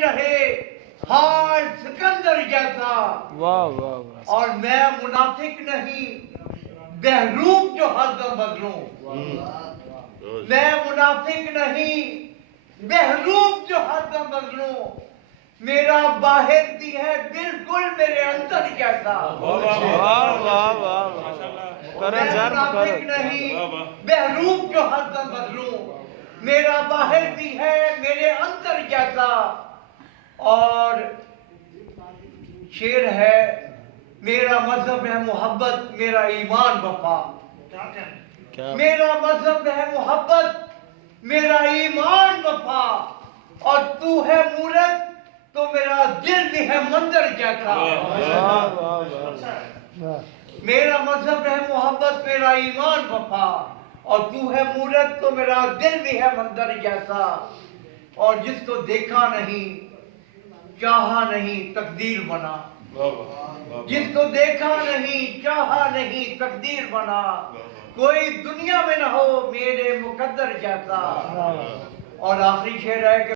رہے حال سکندر جیسا، اور میں منافق نہیں بہروب جو ہر دم بدلوں، میں منافق نہیں بہروب جو ہر دم بدلوں، میرا باہر بھی ہے بالکل میرے اندر جیسا، میں منافق نہیں بہروب جو ہر دم بدلوں، میرا باہر بھی ہے میرے اندر جیسا۔ اور شعر ہے، میرا مذہب ہے محبت میرا ایمان وفا، میرا مذہب ہے محبت میرا ایمان وفا، اور تو ہے مورت تو میرا دل بھی ہے مندر جیسا۔ میرا مذہب ہے محبت میرا ایمان وفا، اور تو ہے مورت تو میرا دل بھی ہے مندر جیسا، اور جس کو دیکھا نہیں چاہا نہیں تقدیر بنا، جس کو دیکھا نہیں چاہا نہیں تقدیر بنا، کوئی دنیا میں نہ ہو میرے مقدر جیسا۔ اور آخری شعر ہے کہ